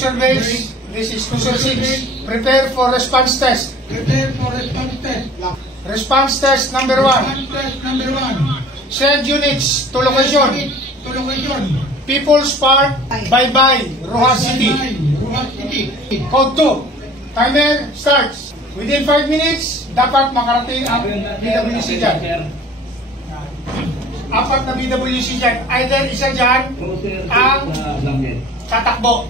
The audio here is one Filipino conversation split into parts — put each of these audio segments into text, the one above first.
cruiser base. This is cruiser 6. Prepare for response test. Prepare for response test. Response test number 1. Response test number 1. Send units to location. To location. People's Park, Bye-Bye, Rojas City. Rojas City. Code 2. Timer starts. Within 5 minutes, dapat makarating ang BWC dyan. 4 na BWC dyan. Either isa dyan ang tatakbo.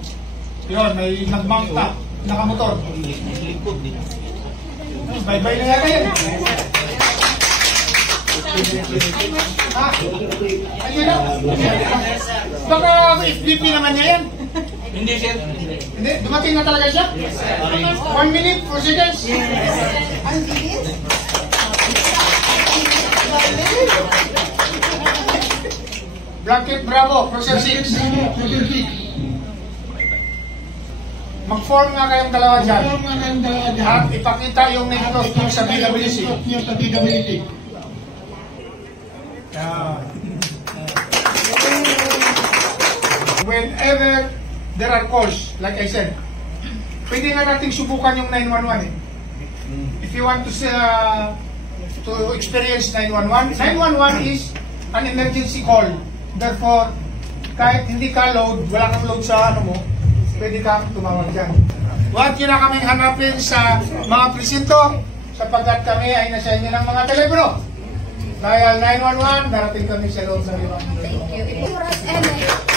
Yun, may nag-mount na. Nakamotor. Bye-bye na yata yan. Ha? Ayun na. Baka FDP naman niya yan. Hindi, sir. Hindi? Dumating na talaga siya? 1 minute, 4 seconds. Ang bilis. Blanket Bravo, Cruiser 6. Cruiser 6. Mag-form nga kayong dalawa dyan. Form nga kayong dalawa dyan. At ipakita yung name of yung sa BWC. Yung sa BWC. Whenever there are calls, like I said, pwede nga nating subukan yung 911 eh. If you want to experience 911, 911 is an emergency call. Therefore, kahit hindi ka load, wala kang load sa ano mo, pwede kang tumawag dyan. Huwag nyo na kaming hanapin sa mga presinto sapagkat kami ay nasa inyo ng mga telepono. Dahil 911, darating kami sa loob ng iba. Thank you.